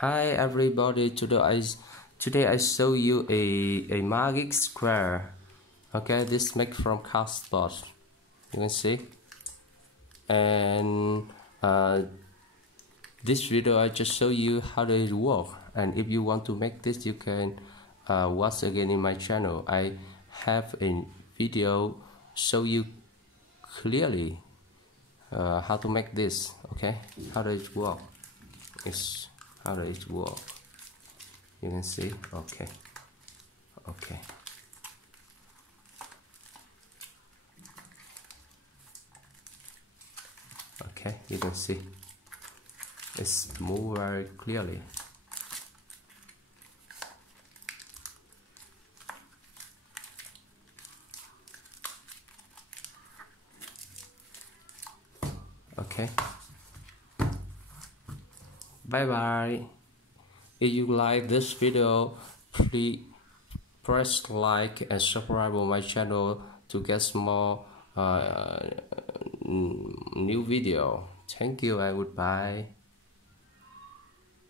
Hi everybody, today I show you a magic square. Okay, this made from cardboard. You can see. And this video I just show you how it work. And if you want to make this, you can watch again in my channel. I have a video show you clearly how to make this. Okay, how does it work? How does it work? You can see. Okay. You can see it's move very clearly. Okay, bye bye. If you like this video, please press like and subscribe on my channel to get more new video. Thank you and goodbye.